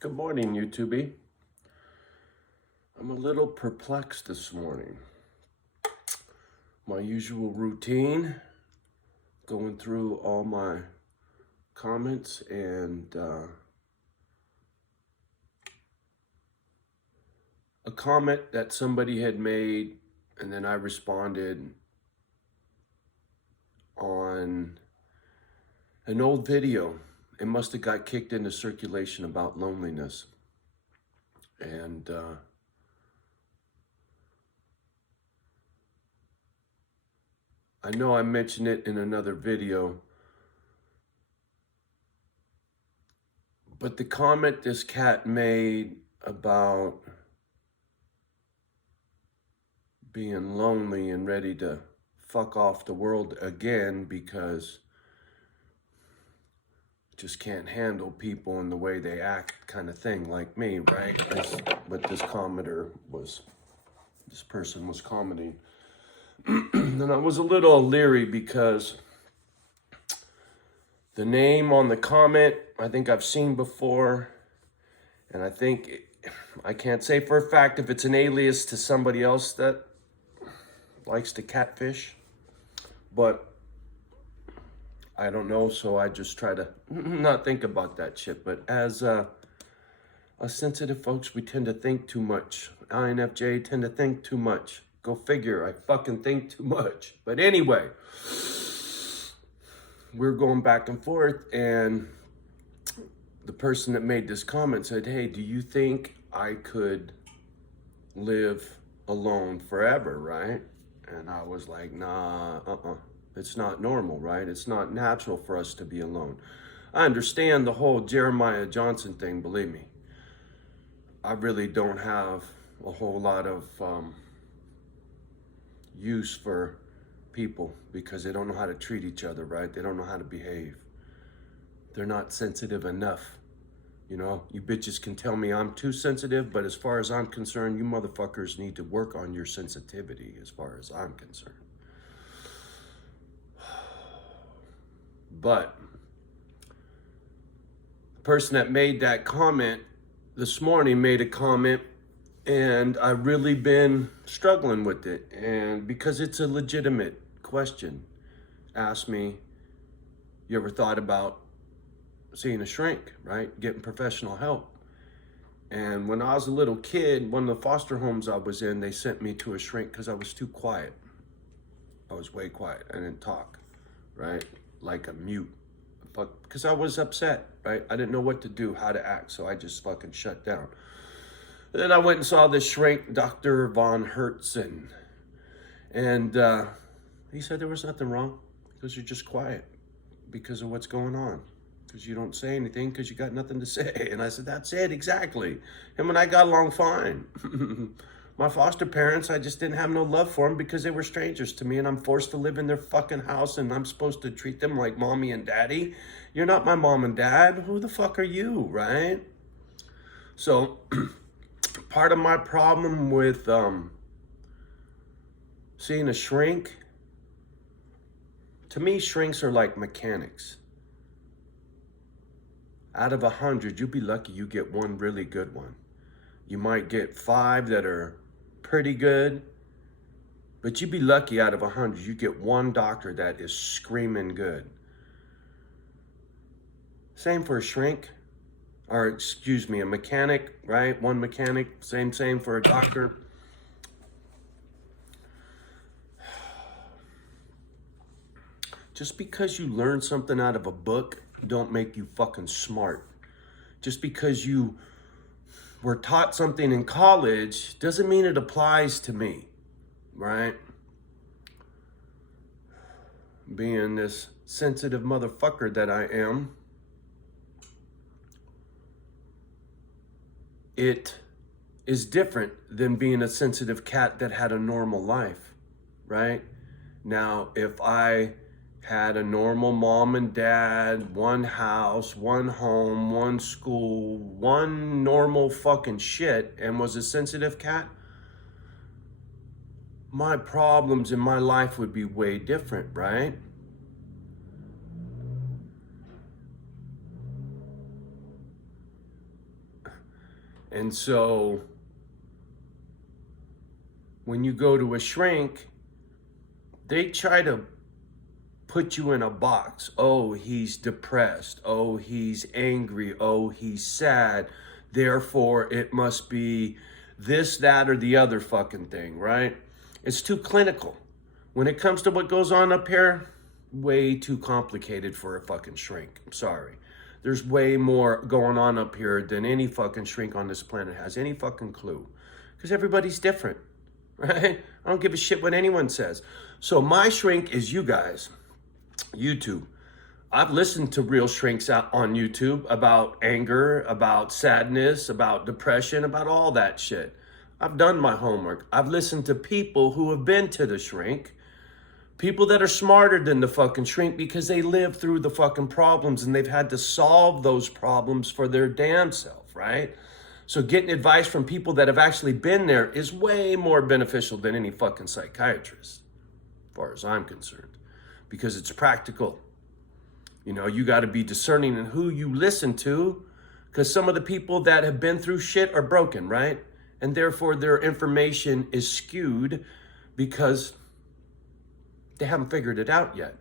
Good morning, YouTube. I'm a little perplexed this morning. My usual routine, going through all my comments and a comment that somebody had made, and then I responded on an old video. It must have got kicked into circulation about loneliness. And I know I mentioned it in another video, but the comment this cat made about being lonely and ready to fuck off the world again because just can't handle people and the way they act, kind of thing, like me, right? That's what this person was commenting. And I was a little leery because the name on the comment, I think I've seen before, and I can't say for a fact if it's an alias to somebody else that likes to catfish, but I don't know, so I just try to not think about that shit. But as us sensitive folks, we tend to think too much. INFJ tend to think too much. Go figure, I fucking think too much. But anyway, we're going back and forth, and the person that made this comment said, hey, do you think I could live alone forever, right? And I was like, nah, it's not normal, right? It's not natural for us to be alone. I understand the whole Jeremiah Johnson thing, believe me. I really don't have a whole lot of use for people because they don't know how to treat each other, right? They don't know how to behave. They're not sensitive enough. You know, you bitches can tell me I'm too sensitive, but as far as I'm concerned, you motherfuckers need to work on your sensitivity as far as I'm concerned. But the person that made that comment this morning made a comment, and I've really been struggling with it. And because it's a legitimate question, asked me, you ever thought about seeing a shrink, right? Getting professional help. And when I was a little kid, one of the foster homes I was in, they sent me to a shrink because I was too quiet. I was way quiet. I didn't talk, right? Like a mute. Because I was upset, right? I didn't know what to do, how to act, so I just fucking shut down. And then I went and saw this shrink, Dr. Von Hertzen. And he said there was nothing wrong because you're just quiet because of what's going on. Because you don't say anything because you got nothing to say. And I said, that's it, exactly. Him and I got along fine. My foster parents, I just didn't have no love for them because they were strangers to me, and I'm forced to live in their fucking house, and I'm supposed to treat them like mommy and daddy. You're not my mom and dad. Who the fuck are you, right? So part of my problem with seeing a shrink, to me, shrinks are like mechanics. Out of 100, you'd be lucky you get one really good one. You might get 5 that are pretty good, but you'd be lucky out of 100, you get one doctor that is screaming good. Same for a shrink, or excuse me, a mechanic, right? One mechanic, same for a doctor. Just because you learn something out of a book, don't make you fucking smart. Just because you were taught something in college doesn't mean it applies to me, right? Being this sensitive motherfucker that I am, it is different than being a sensitive cat that had a normal life, right? Now, if I had a normal mom and dad, one house, one home, one school, one normal fucking shit, and was a sensitive cat, my problems in my life would be way different, right? And so when you go to a shrink, they try to put you in a box. Oh, he's depressed. Oh, he's angry. Oh, he's sad. Therefore, it must be this, that, or the other fucking thing, right? It's too clinical. When it comes to what goes on up here, way too complicated for a fucking shrink. I'm sorry. There's way more going on up here than any fucking shrink on this planet has any fucking clue. Because everybody's different, right? I don't give a shit what anyone says. So my shrink is you guys. YouTube. I've listened to real shrinks out on YouTube about anger, about sadness, about depression, about all that shit. I've done my homework. I've listened to people who have been to the shrink, people that are smarter than the fucking shrink because they live through the fucking problems and they've had to solve those problems for their damn self, right? So getting advice from people that have actually been there is way more beneficial than any fucking psychiatrist, as far as I'm concerned. Because it's practical. You know, you got to be discerning in who you listen to, because some of the people that have been through shit are broken, right? And therefore their information is skewed because they haven't figured it out yet.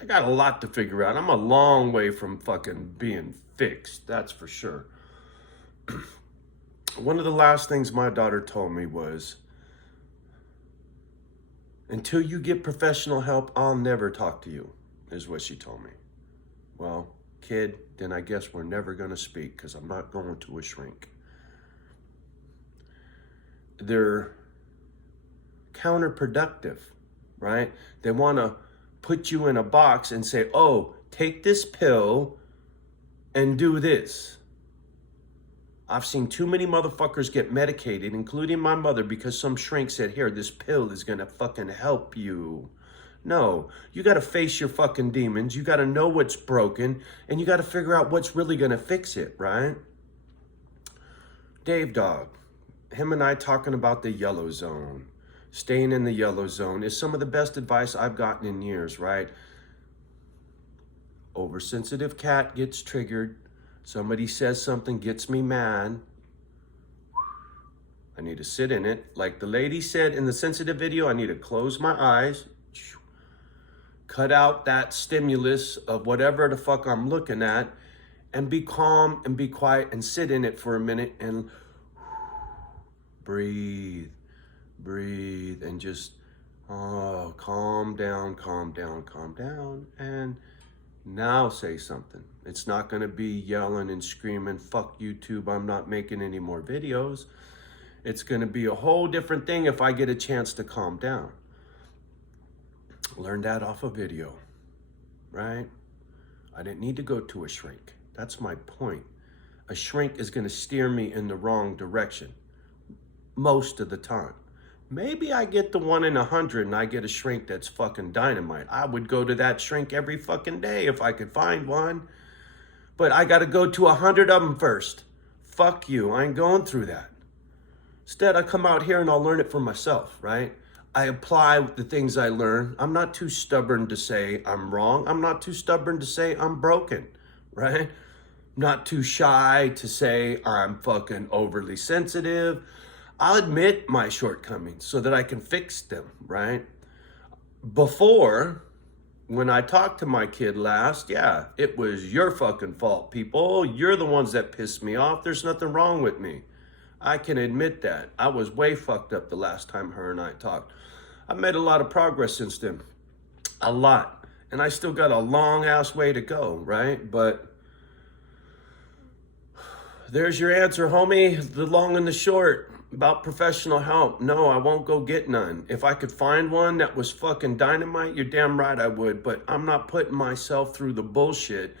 I got a lot to figure out. I'm a long way from fucking being fixed, that's for sure. One of the last things my daughter told me was, until you get professional help, I'll never talk to you, is what she told me. Well, kid, then I guess we're never going to speak because I'm not going to a shrink. They're counterproductive, right? They want to put you in a box and say, oh, take this pill and do this. I've seen too many motherfuckers get medicated, including my mother, because some shrink said, here, this pill is gonna fucking help you. No, you gotta face your fucking demons, you gotta know what's broken, and you gotta figure out what's really gonna fix it, right? Dave Dog, him and I talking about the yellow zone, staying in the yellow zone is some of the best advice I've gotten in years, right? Oversensitive cat gets triggered. Somebody says something, gets me mad. I need to sit in it. Like the lady said in the sensitive video, I need to close my eyes, cut out that stimulus of whatever the fuck I'm looking at, and be calm and be quiet and sit in it for a minute and breathe, and just, calm down, and now say something. It's not going to be yelling and screaming, fuck YouTube, I'm not making any more videos. It's going to be a whole different thing if I get a chance to calm down. Learned that off a video, right? I didn't need to go to a shrink. That's my point. A shrink is going to steer me in the wrong direction most of the time. Maybe I get the 1 in 100 and I get a shrink that's fucking dynamite. I would go to that shrink every fucking day if I could find one. But I got to go to 100 of them first. Fuck you, I ain't going through that. Instead, I come out here and I'll learn it for myself, right? I apply the things I learn. I'm not too stubborn to say I'm wrong. I'm not too stubborn to say I'm broken, right? Not too shy to say I'm fucking overly sensitive. I'll admit my shortcomings so that I can fix them, right? Before, when I talked to my kid last, yeah, it was your fucking fault, people. You're the ones that pissed me off. There's nothing wrong with me. I can admit that. I was way fucked up the last time her and I talked. I've made a lot of progress since then. A lot. And I still got a long ass way to go, right? But there's your answer, homie. The long and the short about professional help. No, I won't go get none. If I could find one that was fucking dynamite, you're damn right I would. But I'm not putting myself through the bullshit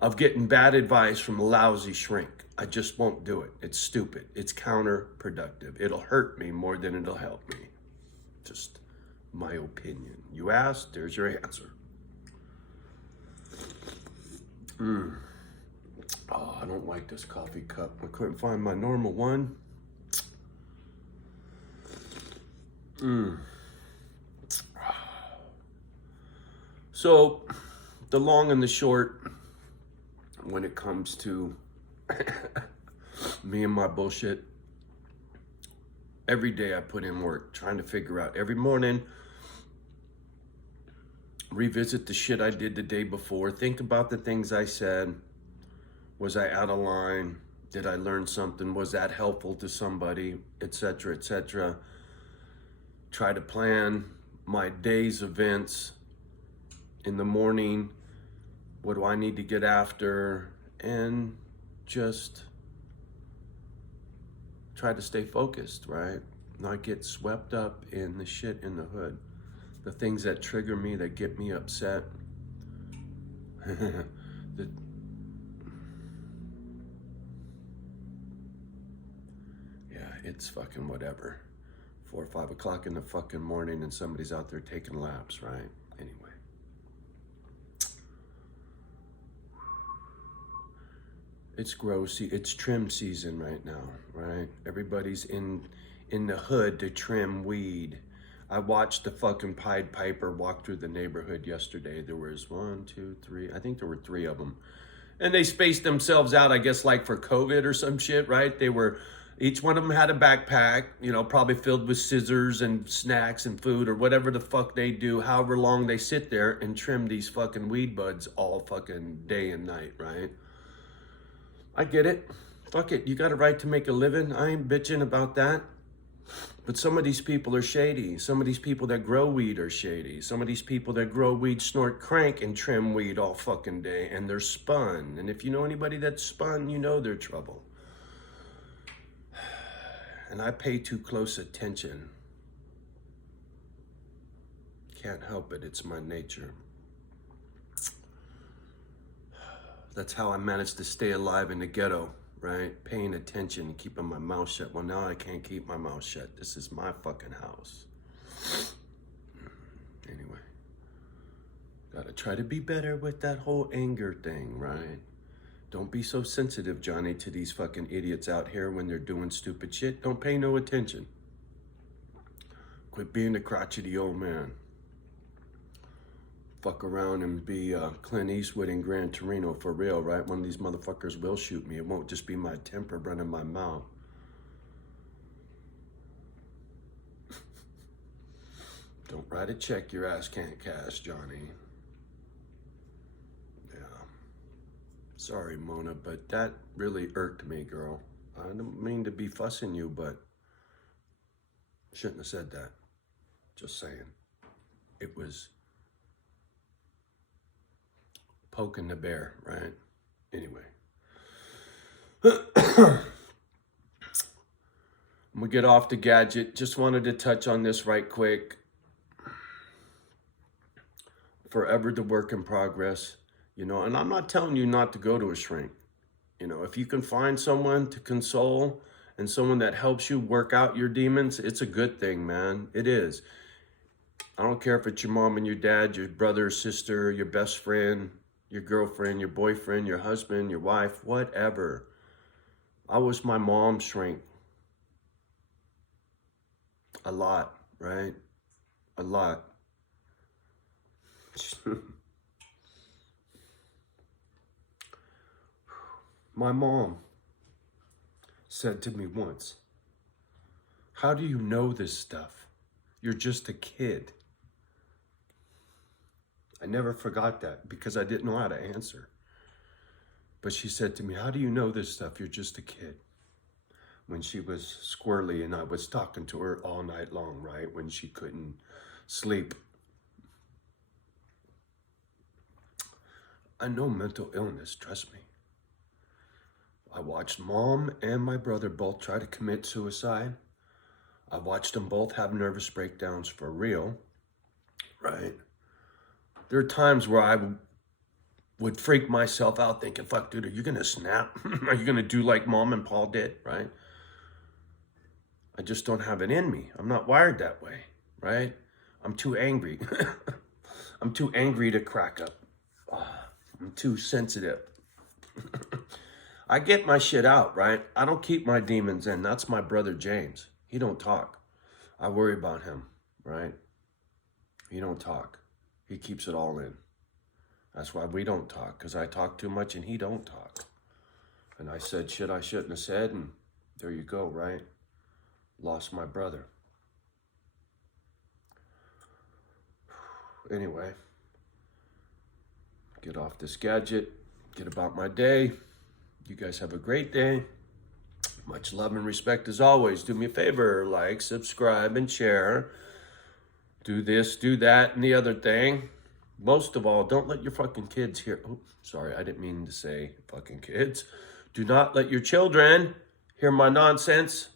of getting bad advice from a lousy shrink. I just won't do it. It's stupid. It's counterproductive. It'll hurt me more than it'll help me. Just my opinion. You asked, there's your answer. Oh, I don't like this coffee cup. I couldn't find my normal one. So, the long and the short, when it comes to Me and my bullshit. Every day I put in work trying to figure out. Every morning, revisit the shit I did the day before. Think about the things I said. Was I out of line? Did I learn something? Was that helpful to somebody? Etc., etc. Try to plan my day's events in the morning. What do I need to get after? And just try to stay focused, right? Not get swept up in the shit in the hood. The things that trigger me, that get me upset. the, yeah, it's fucking whatever. 4 or 5 o'clock in the fucking morning and somebody's out there taking laps, right? Anyway. It's gross. It's trim season right now, right? Everybody's in the hood to trim weed. I watched the fucking Pied Piper walk through the neighborhood yesterday. There was 1, 2, 3. I think there were 3 of them. And they spaced themselves out, I guess, like for COVID or some shit, right? Each one of them had a backpack, you know, probably filled with scissors and snacks and food or whatever the fuck they do, however long they sit there and trim these fucking weed buds all fucking day and night, right? I get it. Fuck it. You got a right to make a living. I ain't bitching about that. But some of these people are shady. Some of these people that grow weed are shady. Some of these people that grow weed snort crank and trim weed all fucking day. And they're spun. And if you know anybody that's spun, you know they're trouble. And I pay too close attention. Can't help it. It's my nature. That's how I managed to stay alive in the ghetto, right? Paying attention, keeping my mouth shut. Well, now I can't keep my mouth shut. This is my fucking house. Anyway, gotta try to be better with that whole anger thing, right? Don't be so sensitive, Johnny, to these fucking idiots out here when they're doing stupid shit. Don't pay no attention. Quit being the crotchety old man. Fuck around and be Clint Eastwood in Gran Torino for real, right? One of these motherfuckers will shoot me. It won't just be my temper running my mouth. Don't write a check your ass can't cash, Johnny. Yeah. Sorry, Mona, but that really irked me, girl. I don't mean to be fussing you, but shouldn't have said that. Just saying. It was poking the bear, right? Anyway. I'm gonna get off the gadget. Just wanted to touch on this right quick. Forever the work in progress, you know, and I'm not telling you not to go to a shrink. You know, if you can find someone to console and someone that helps you work out your demons, it's a good thing, man. It is. I don't care if it's your mom and your dad, your brother, sister, your best friend, your girlfriend, your boyfriend, your husband, your wife, whatever. I was my mom's shrink. A lot, right? A lot. My mom said to me once, "How do you know this stuff? You're just a kid." I never forgot that because I didn't know how to answer. But she said to me, "How do you know this stuff? You're just a kid." When she was squirrely and I was talking to her all night long, right? When she couldn't sleep. I know mental illness, trust me. I watched Mom and my brother both try to commit suicide. I watched them both have nervous breakdowns for real, right? There are times where I would freak myself out thinking, fuck, dude, are you going to snap? Are you going to do like Mom and Paul did, right? I just don't have it in me. I'm not wired that way, right? I'm too angry. I'm too angry to crack up. I'm too sensitive. I get my shit out, right? I don't keep my demons in. That's my brother James. He don't talk. I worry about him, right? He don't talk. He keeps it all in. That's why we don't talk, because I talk too much and he don't talk. And I said shit I shouldn't have said, and there you go, right? Lost my brother. Anyway, get off this gadget, get about my day. You guys have a great day. Much love and respect as always. Do me a favor, like, subscribe, and share. Do this, do that, and the other thing. Most of all, don't let your fucking kids hear. Oh, sorry, I didn't mean to say fucking kids. Do not let your children hear my nonsense.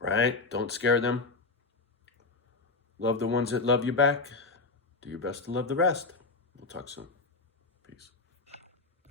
Right? Don't scare them. Love the ones that love you back. Do your best to love the rest. We'll talk soon.